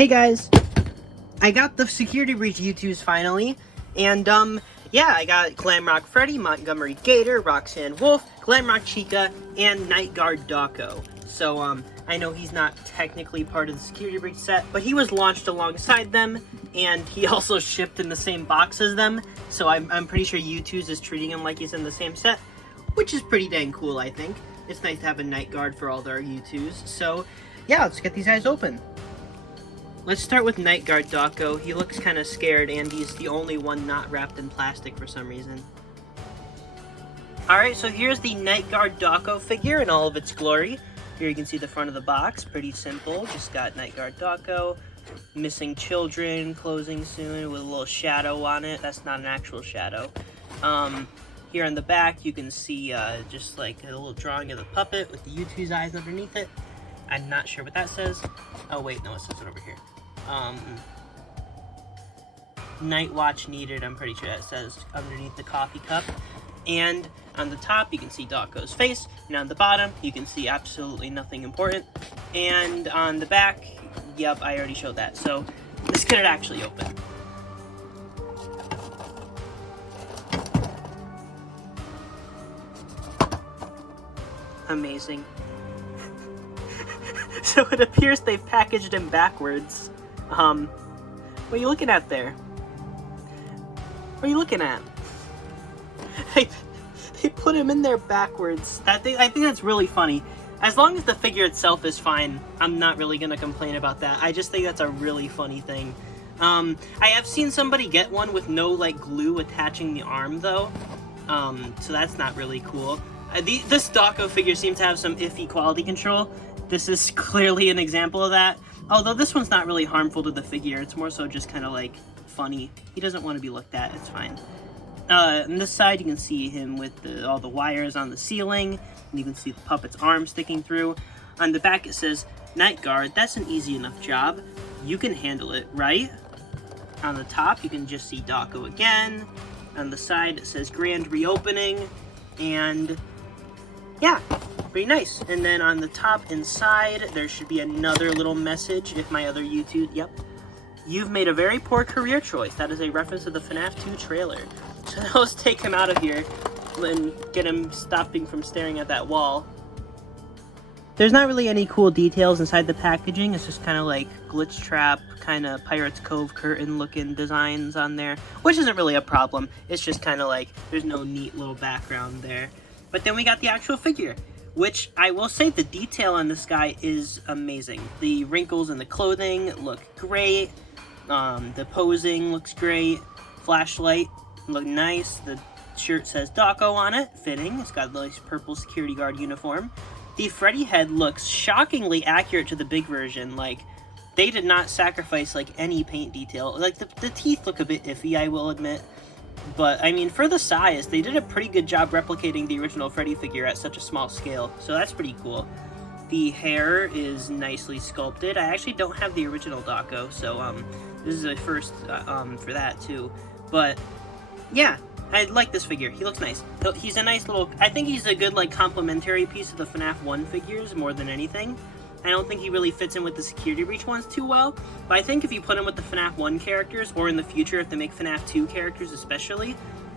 Hey guys, I got the security breach YouTooz finally, and yeah, I got Glamrock Freddy, Montgomery Gator, Roxanne Wolf, Glamrock Chica, and NIGHTGUARD DAWKO. So I know he's not technically part of the security breach set, but he was launched alongside them, and he also shipped in the same box as them, so I'm pretty sure YouTooz is treating him like he's in the same set, which is pretty dang cool, I think. It's nice to have a NIGHTGUARD for all their YouTooz, so yeah, let's get these guys open. Let's start with NIGHTGUARD DAWKO. He looks kind of scared, and he's the only one not wrapped in plastic for some reason. Alright, so here's the NIGHTGUARD DAWKO figure in all of its glory. Here you can see the front of the box, pretty simple. Just got NIGHTGUARD DAWKO, missing children, closing soon, with a little shadow on it. That's not an actual shadow. Here on the back, you can see just like a little drawing of the puppet with the YouTooz eyes underneath it. I'm not sure what that says. Oh wait, no, it says it over here. Night watch needed, I'm pretty sure that says underneath the coffee cup. And on the top, you can see DAWKO's face. And on the bottom, you can see absolutely nothing important. And on the back, yep, I already showed that. So this could actually open. Amazing. So it appears they've packaged him backwards. What are you looking at there? What are you looking at? They put him in there backwards. I think that's really funny. As long as the figure itself is fine, I'm not really gonna complain about that. I just think that's a really funny thing. I have seen somebody get one with no like glue attaching the arm though. So that's not really cool. This DAWKO figure seems to have some iffy quality control. This is clearly an example of that. Although this one's not really harmful to the figure. It's more so just kind of like funny. He doesn't want to be looked at. It's fine. On this side, you can see him with all the wires on the ceiling. And you can see the puppet's arm sticking through. On the back, it says, NIGHTGUARD, that's an easy enough job. You can handle it, right? On the top, you can just see DAWKO again. On the side, it says Grand Reopening. And yeah, pretty nice. And then on the top inside, there should be another little message. If my other YouTooz, yep. You've made a very poor career choice. That is a reference to the FNaF 2 trailer. So let's take him out of here and get him stopping from staring at that wall. There's not really any cool details inside the packaging. It's just kind of like glitch trap, kind of Pirates Cove curtain looking designs on there, which isn't really a problem. It's just kind of like there's no neat little background there. But then we got the actual figure, which I will say the detail on this guy is amazing. The wrinkles in the clothing look great. The posing looks great. Flashlight look nice. The shirt says DAWKO on it, fitting. It's got a nice purple security guard uniform. The Freddy head looks shockingly accurate to the big version. Like, they did not sacrifice like any paint detail. Like the teeth look a bit iffy, I will admit. But, I mean, for the size, they did a pretty good job replicating the original Freddy figure at such a small scale. So that's pretty cool. The hair is nicely sculpted. I actually don't have the original DAWKO, so this is a first for that too. But, yeah, I like this figure. He looks nice. He's a nice little... I think he's a good, like, complementary piece of the FNaF 1 figures more than anything. I don't think he really fits in with the security breach ones too well, but I think if you put him with the FNaF 1 characters, or in the future if they make FNaF 2 characters especially,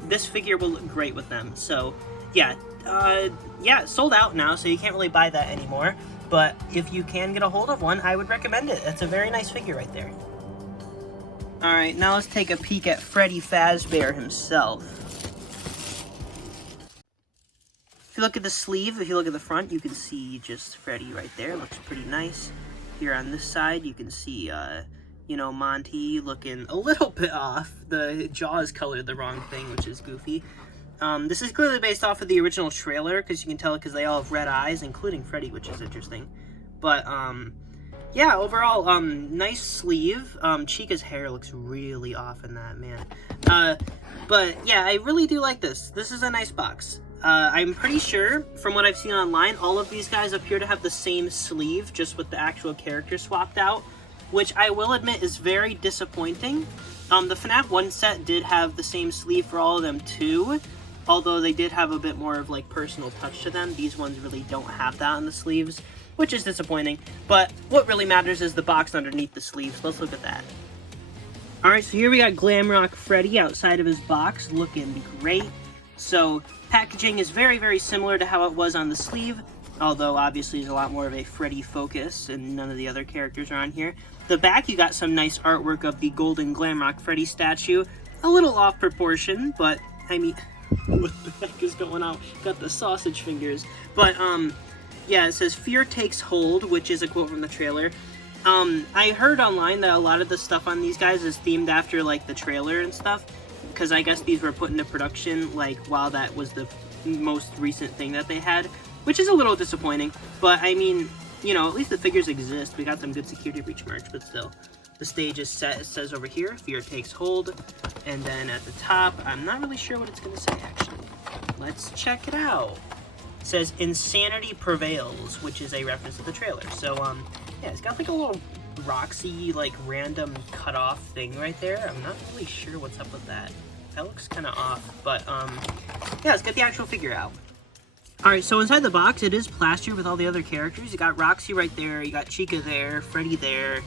this figure will look great with them. So, yeah, yeah, sold out now, so you can't really buy that anymore, but if you can get a hold of one, I would recommend it. That's a very nice figure right there. Alright, now let's take a peek at Freddy Fazbear himself. If you look at the sleeve, if you look at the front, you can see just Freddy right there. It looks pretty nice. Here on this side, you can see, you know, Monty looking a little bit off. The jaw is colored the wrong thing, which is goofy. This is clearly based off of the original trailer, because you can tell because they all have red eyes, including Freddy, which is interesting. But, yeah, overall, nice sleeve. Chica's hair looks really off in that, man. But, yeah, I really do like this. This is a nice box. I'm pretty sure, from what I've seen online, all of these guys appear to have the same sleeve, just with the actual character swapped out, which I will admit is very disappointing. The FNaF 1 set did have the same sleeve for all of them too, although they did have a bit more of like personal touch to them. These ones really don't have that on the sleeves. which is disappointing. But what really matters is the box underneath the sleeves. Let's look at that. Alright, so here we got Glamrock Freddy outside of his box, looking great. So, packaging is very, very similar to how it was on the sleeve, although obviously there's a lot more of a Freddy focus, and none of the other characters are on here. The back, you got some nice artwork of the golden Glamrock Freddy statue. A little off proportion, but, I mean, what the heck is going on? Got the sausage fingers. But, yeah, it says, "Fear takes hold," which is a quote from the trailer. I heard online that a lot of the stuff on these guys is themed after, like, the trailer and stuff, because I guess these were put into production, like, while that was the most recent thing that they had, which is a little disappointing, but, I mean, you know, at least the figures exist. We got some good security breach merch, but still. The stage is set, it says over here, "Fear takes hold," and then at the top, I'm not really sure what it's going to say, actually. Let's check it out. It says, "Insanity prevails," which is a reference to the trailer. So, yeah, it's got like a little Roxy, like, random cut-off thing right there. I'm not really sure what's up with that. That looks kind of off, but, yeah, let's get the actual figure out. Alright, so inside the box, it is plastered with all the other characters. You got Roxy right there, you got Chica there, Freddy there,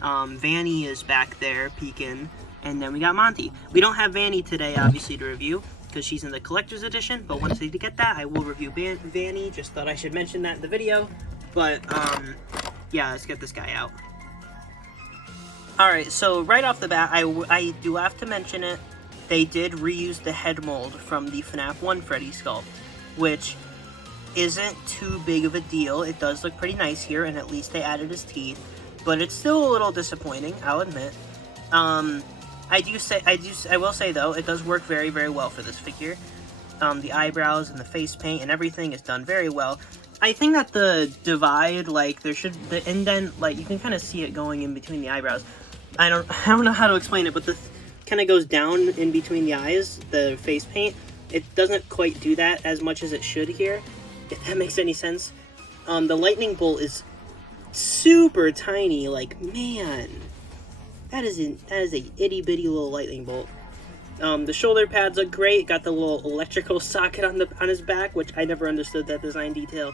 Vanny is back there, peeking, and then we got Monty. We don't have Vanny today, obviously, to review, because she's in the collector's edition, but once I get that, I will review Vanny. Just thought I should mention that in the video, but, yeah, let's get this guy out. Alright, so right off the bat, I do have to mention it, they did reuse the head mold from the FNaF 1 Freddy sculpt, which isn't too big of a deal. It does look pretty nice here, and at least they added his teeth, but it's still a little disappointing, I'll admit. I will say though, it does work very, very well for this figure. The eyebrows and the face paint and everything is done very well. I think that the divide, like, the indent, like, you can kind of see it going in between the eyebrows. I don't know how to explain it, but the kind of goes down in between the eyes, the face paint. It doesn't quite do that as much as it should here, if that makes any sense. The lightning bolt is super tiny, like, man, that is a itty bitty little lightning bolt. The shoulder pads look great. Got the little electrical socket on his back, which I never understood that design detail.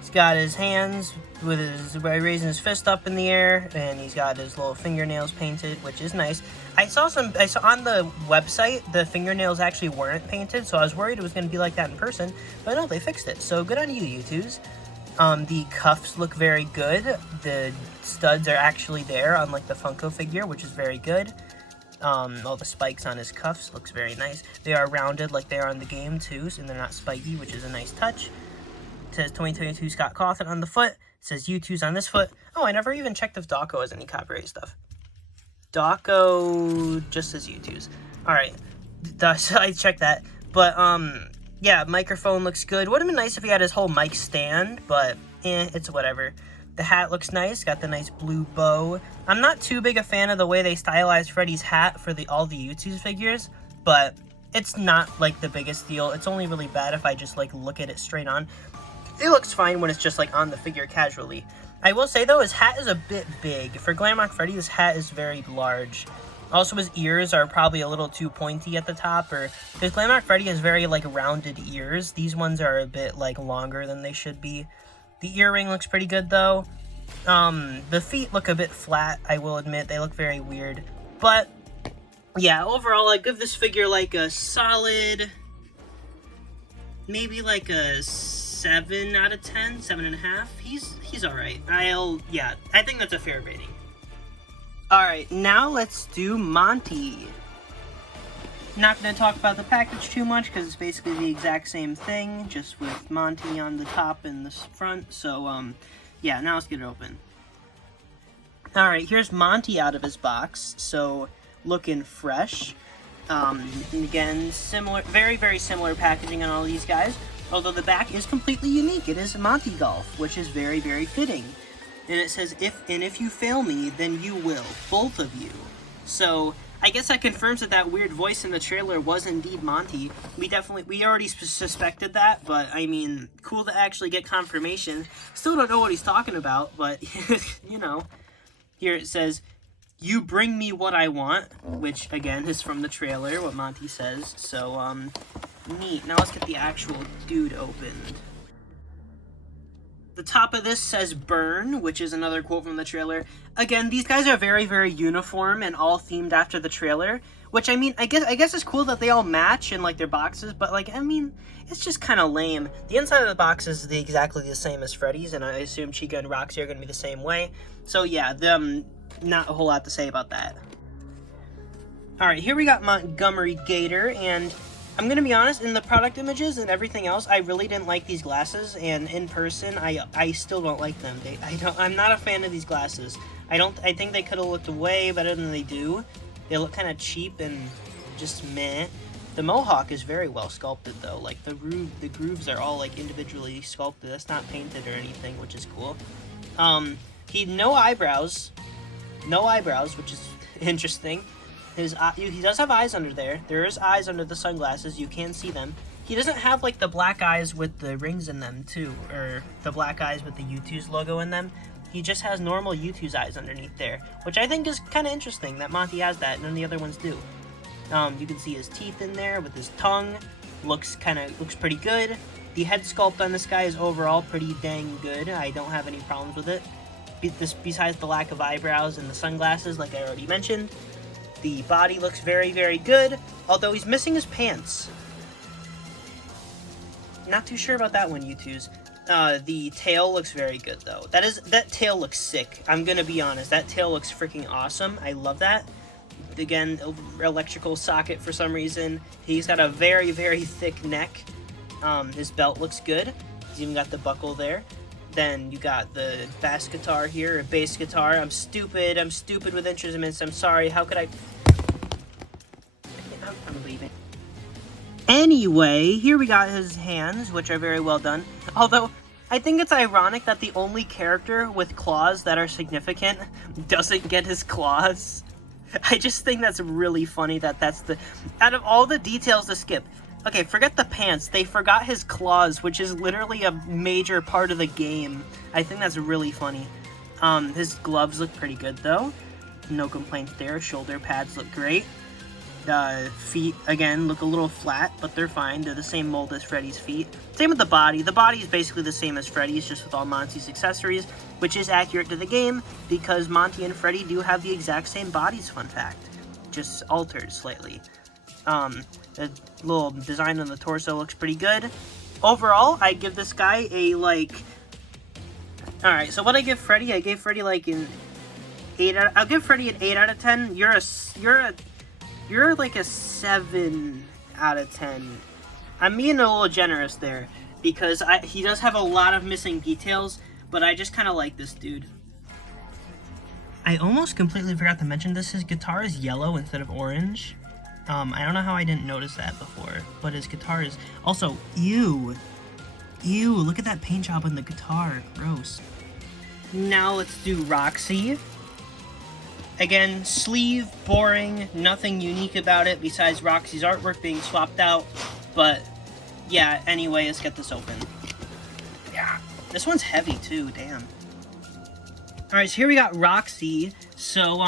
He's got his hands with raising his fist up in the air, and he's got his little fingernails painted, which is nice. I saw on the website the fingernails actually weren't painted, so I was worried it was going to be like that in person, but no, they fixed it. So good on you, YouToos. The cuffs look very good. The studs are actually there on, like, the Funko figure, which is very good. All the spikes on his cuffs looks very nice. They are rounded like they are in the game too, and they're not spiky, which is a nice touch. It says 2022 Scott Cawthon on the foot. It says YouToos on this foot. Oh, I never even checked if DAWKO has any copyright stuff. DAWKO just says YouToos. Alright, so I checked that. But, yeah, microphone looks good. Would have been nice if he had his whole mic stand, but, it's whatever. The hat looks nice, got the nice blue bow. I'm not too big a fan of the way they stylized Freddy's hat for all the YouToos figures, but it's not, like, the biggest deal. It's only really bad if I just, like, look at it straight on. It looks fine when it's just, like, on the figure casually. I will say, though, his hat is a bit big. For Glamrock Freddy, his hat is very large. Also, his ears are probably a little too pointy at the top, because Glamrock Freddy has very, like, rounded ears. These ones are a bit, like, longer than they should be. The earring looks pretty good, though. The feet look a bit flat, I will admit. They look very weird. But, yeah, overall, I give this figure, like, a solid, maybe, like, a 7 out of 10, 7.5. He's alright. Yeah, I think that's a fair rating. Alright, now let's do Monty. Not going to talk about the package too much, because it's basically the exact same thing, just with Monty on the top and the front, so, yeah, now let's get it open. Alright, here's Monty out of his box, so, looking fresh. Again, very, very similar packaging on all these guys, although the back is completely unique. It is Monty Golf, which is very, very fitting. And it says, if you fail me, then you will, both of you. So, I guess that confirms that weird voice in the trailer was indeed Monty. We already suspected that, but, I mean, cool to actually get confirmation. Still don't know what he's talking about, but, you know. Here it says, "You bring me what I want," which, again, is from the trailer, what Monty says. So, neat. Now let's get the actual dude opened. The top of this says burn, which is another quote from the trailer. Again, these guys are very, very uniform and all themed after the trailer, which I mean, I guess it's cool that they all match in like their boxes, but like, I mean, it's just kind of lame. The inside of the box is exactly the same as Freddy's, and I assume Chica and Roxy are going to be the same way. So yeah, not a whole lot to say about that. Alright, here we got Montgomery Gator, and I'm gonna be honest, in the product images and everything else, I really didn't like these glasses, and in person, I still don't like them. I'm not a fan of these glasses. I think they could have looked way better than they do. They look kind of cheap and just meh. The mohawk is very well sculpted though. Like the grooves are all like individually sculpted. That's not painted or anything, which is cool. No eyebrows, which is interesting. He does have eyes under there. There is eyes under the sunglasses. You can see them. He doesn't have like the black eyes with the rings in them too, or the black eyes with the YouTOOZ logo in them. He just has normal YouTOOZ eyes underneath there, which I think is kind of interesting that Monty has that. None of the other ones do. You can see his teeth in there with his tongue. Looks pretty good. The head sculpt on this guy is overall pretty dang good. I don't have any problems with it. Besides the lack of eyebrows and the sunglasses, like I already mentioned. The body looks very, very good, although he's missing his pants. Not too sure about that one, YouTOOZ. The tail looks very good, though. That tail looks sick. I'm gonna be honest. That tail looks freaking awesome. I love that. Again, electrical socket for some reason. He's got a very, very thick neck. His belt looks good. He's even got the buckle there. Then you got the bass guitar here, a bass guitar. I'm stupid with instruments. I'm sorry. How could I? I'm leaving. Anyway, here we got his hands, which are very well done. Although, I think it's ironic that the only character with claws that are significant doesn't get his claws. I just think that's really funny that that's out of all the details to skip. Okay, forget the pants. They forgot his claws, which is literally a major part of the game. I think that's really funny. His gloves look pretty good, though. No complaints there. Shoulder pads look great. Feet, again, look a little flat, but they're fine. They're the same mold as Freddy's feet. Same with the body. The body is basically the same as Freddy's, just with all Monty's accessories, which is accurate to the game, because Monty and Freddy do have the exact same bodies, fun fact. Just altered slightly. The little design on the torso looks pretty good. Overall, I give this guy a, like... Alright, so what I give Freddy? I gave Freddy, like, an 8 out... I'll give Freddy an 8 out of 10. You're like a 7 out of 10. I'm being a little generous there, because he does have a lot of missing details, but I just kind of like this dude. I almost completely forgot to mention this. His guitar is yellow instead of orange. I don't know how I didn't notice that before, but his guitar is also, ew, look at that paint job on the guitar, gross. Now let's do Roxy. Again, sleeve, boring, nothing unique about it besides Roxy's artwork being swapped out, but yeah, anyway, let's get this open. Yeah, this one's heavy too, damn. Alright, so here we got Roxy, so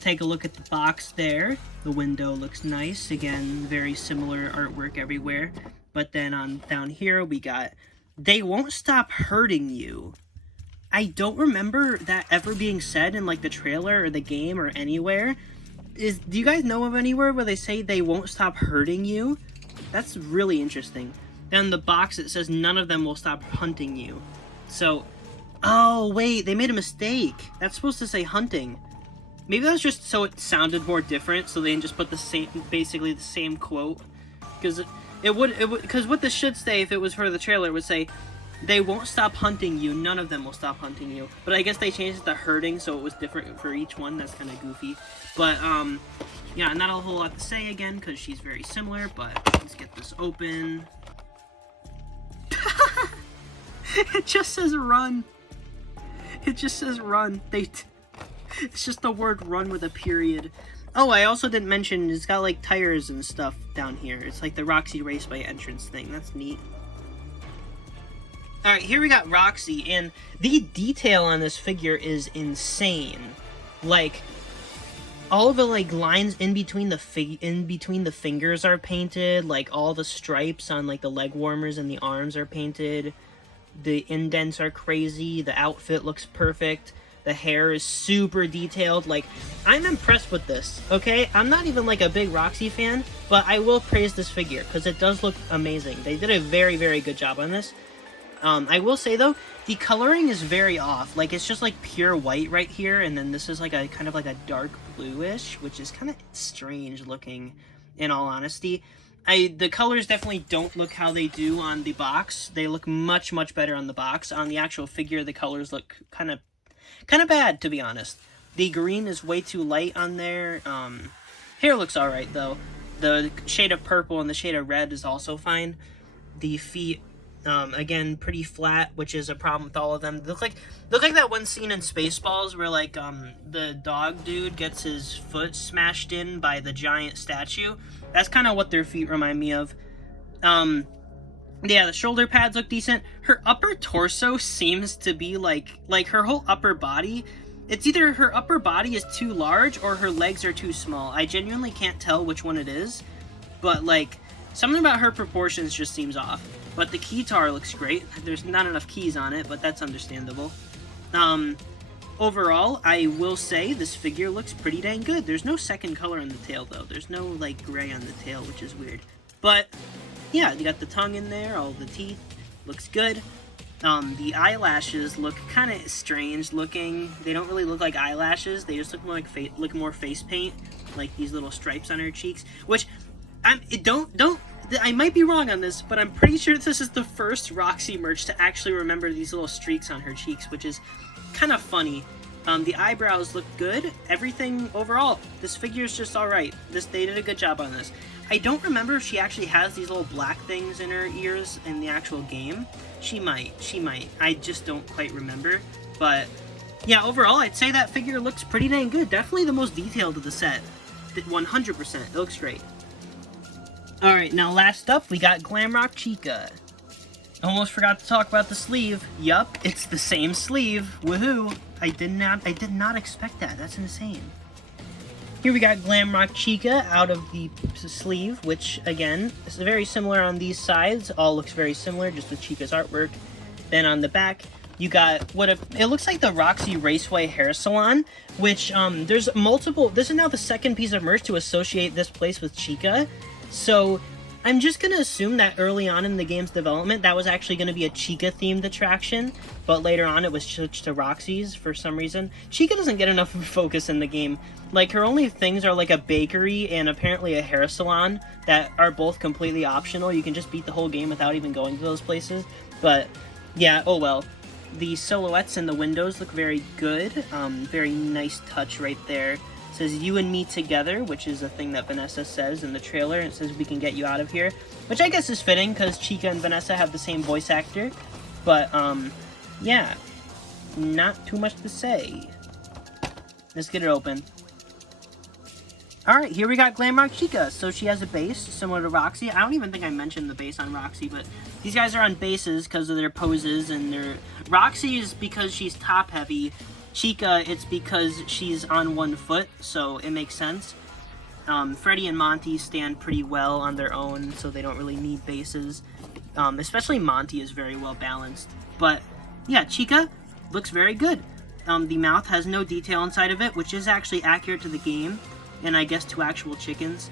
take a look at the box there. The window looks nice. Again, very similar artwork everywhere. But then down here we got, they won't stop hurting you. I don't remember that ever being said in like the trailer or the game or anywhere. Do you guys know of anywhere where they say they won't stop hurting you? That's really interesting. Then the box, it says none of them will stop hunting you. So, oh wait, they made a mistake. That's supposed to say hunting. Maybe that's just so it sounded more different, so they just put the same, basically the same quote. Because because what this should say, if it was for the trailer, it would say, they won't stop hunting you, none of them will stop hunting you. But I guess they changed it to hurting, so it was different for each one. That's kind of goofy. But, yeah, not a whole lot to say again, because she's very similar, but let's get this open. It just says run. It just says run. It's just the word run with a period. Oh, I also didn't mention it's got like tires and stuff down here. It's like the Roxy Raceway entrance thing. That's neat. Alright, here we got Roxy, and the detail on this figure is insane. Like, all of the like lines in between the fingers are painted. Like all the stripes on like the leg warmers and the arms are painted. The indents are crazy. The outfit looks perfect. The hair is super detailed. Like, I'm impressed with this, okay? I'm not even like a big Roxy fan, but I will praise this figure because it does look amazing. They did a very, very good job on this. I will say though, the coloring is very off. Like, it's just like pure white right here, and then this is like a kind of like a dark bluish, which is kind of strange looking, in all honesty. The colors definitely don't look how they do on the box. They look much, much better on the box. On the actual figure, the colors look kind of bad, to be honest. The green is way too light on there. Hair looks alright though. The shade of purple and the shade of red is also fine. The feet, again, pretty flat, which is a problem with all of them. They look like that one scene in Spaceballs where like the dog dude gets his foot smashed in by the giant statue. That's kind of what their feet remind me of. Yeah, the shoulder pads look decent. Her upper torso seems to be like her whole upper body. It's either her upper body is too large or her legs are too small. I genuinely can't tell which one it is, but like something about her proportions just seems off. But the keytar looks great. There's not enough keys on it, but that's understandable. Overall, I will say this figure looks pretty dang good. There's no second color on the tail though. There's no like gray on the tail, which is weird. But yeah, you got the tongue in there, all the teeth, looks good. The eyelashes look kind of strange looking. They don't really look like eyelashes. They just look more like more face paint, like these little stripes on her cheeks. Which I might be wrong on this, but I'm pretty sure this is the first Roxy merch to actually remember these little streaks on her cheeks, which is kind of funny. The eyebrows look good. Everything overall, this figure is just all right. They did a good job on this. I don't remember if she actually has these little black things in her ears in the actual game. She might. I just don't quite remember. But yeah, overall, I'd say that figure looks pretty dang good. Definitely the most detailed of the set. 100%. It looks great. Alright, now last up, we got Glamrock Chica. Almost forgot to talk about the sleeve. Yup, it's the same sleeve. Woohoo! I did not expect that. That's insane. Here we got Glamrock Chica out of the sleeve, which again is very similar on these sides. All looks very similar, just with Chica's artwork. Then on the back, you got it looks like the Roxy Raceway Hair Salon, which there's multiple. This is now the second piece of merch to associate this place with Chica. So I'm just going to assume that early on in the game's development, that was actually going to be a Chica-themed attraction, but later on it was switched to Roxy's for some reason. Chica doesn't get enough focus in the game. Like, her only things are like a bakery and apparently a hair salon that are both completely optional. You can just beat the whole game without even going to those places. But, yeah, oh well. The silhouettes in the windows look very good. Very nice touch right there. It says "you and me together," which is a thing that Vanessa says in the trailer. It says "we can get you out of here," which I guess is fitting because Chica and Vanessa have the same voice actor. But yeah, not too much to say. Let's get it open. Alright, here we got Glamrock Chica. So she has a base similar to Roxy. I don't even think I mentioned the base on Roxy, but these guys are on bases because of their poses and their... Roxy is because she's top heavy. Chica, it's because she's on one foot, so it makes sense. Freddy and Monty stand pretty well on their own, so they don't really need bases. Especially Monty is very well balanced. But yeah, Chica looks very good. The mouth has no detail inside of it, which is actually accurate to the game, and I guess to actual chickens.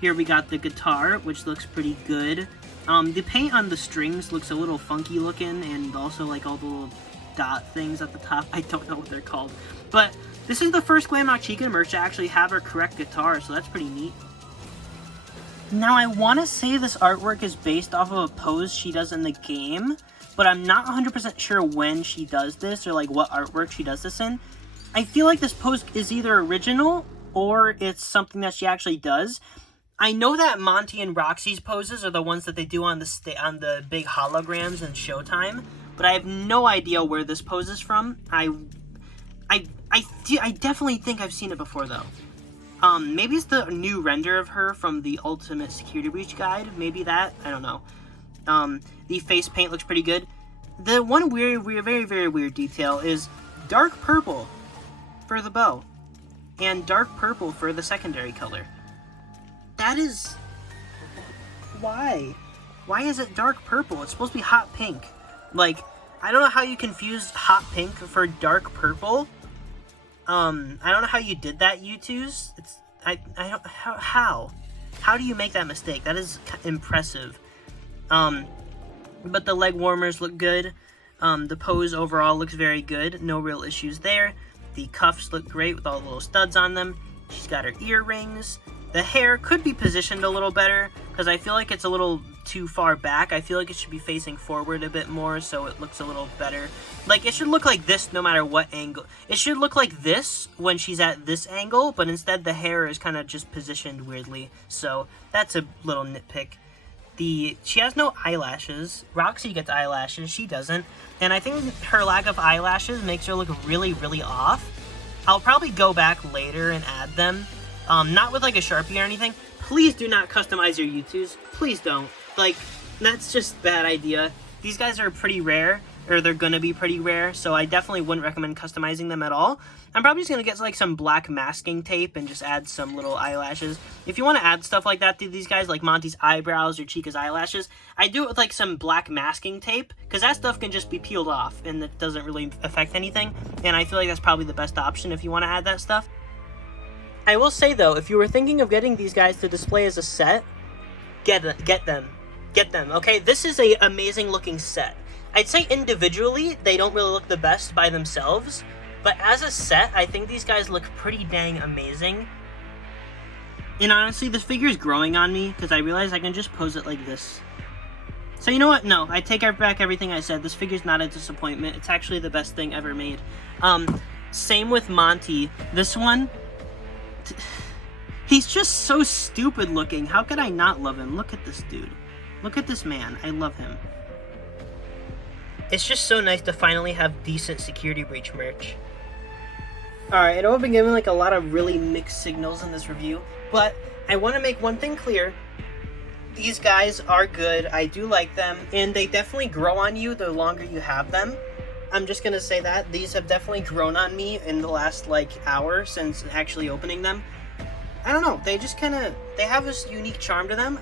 Here we got the guitar, which looks pretty good. The paint on the strings looks a little funky looking, and also like all the little dot things at the top. I don't know what they're called. But this is the first Glamrock Chica merch to actually have her correct guitar, so that's pretty neat. Now, I want to say this artwork is based off of a pose she does in the game, but I'm not 100% sure when she does this or like what artwork she does this in. I feel like this pose is either original or it's something that she actually does. I know that Monty and Roxy's poses are the ones that they do on the big holograms in Showtime, but I have no idea where this pose is from. I definitely think I've seen it before though. Maybe it's the new render of her from the Ultimate Security Breach guide. Maybe that. I don't know. The face paint looks pretty good. The one very weird detail is dark purple for the bow and dark purple for the secondary color. That is... Why? Why is it dark purple? It's supposed to be hot pink. Like, I don't know how you confused hot pink for dark purple. I don't know how you did that, YouTooz. I don't, how do you make that mistake? That is impressive. But the leg warmers look good. The pose overall looks very good. No real issues there. The cuffs look great with all the little studs on them. She's got her earrings. The hair could be positioned a little better because I feel like it's a little too far back. I feel like it should be facing forward a bit more so it looks a little better. Like, it should look like this no matter what angle. It should look like this when she's at this angle, but instead the hair is kind of just positioned weirdly. So that's a little nitpick. She has no eyelashes. Roxy gets eyelashes, she doesn't. And I think her lack of eyelashes makes her look really, really off. I'll probably go back later and add them. Not with like a Sharpie or anything. Please do not customize your YouTooz. Please don't. Like, that's just a bad idea. These guys are pretty rare, or they're gonna be pretty rare, so I definitely wouldn't recommend customizing them at all. I'm probably just gonna get like some black masking tape and just add some little eyelashes. If you want to add stuff like that to these guys, like Monty's eyebrows or Chica's eyelashes, I do it with like some black masking tape, because that stuff can just be peeled off and it doesn't really affect anything, and I feel like that's probably the best option if you want to add that stuff. I will say though, if you were thinking of getting these guys to display as a set, get them, okay? This is a amazing looking set. I'd say individually, they don't really look the best by themselves, but as a set, I think these guys look pretty dang amazing. And honestly, this figure is growing on me, because I realize I can just pose it like this. So you know what? No, I take back everything I said. This figure's not a disappointment. It's actually the best thing ever made. Same with Monty. This one, he's just so stupid looking. How could I not love him? Look at this dude. Look at this man. I love him. It's just so nice to finally have decent security breach merch. Alright, I know I've been giving like a lot of really mixed signals in this review, but I want to make one thing clear. These guys are good. I do like them, and they definitely grow on you the longer you have them. I'm just gonna say that. These have definitely grown on me in the last like hour since actually opening them. I don't know, they just kind of, they have this unique charm to them.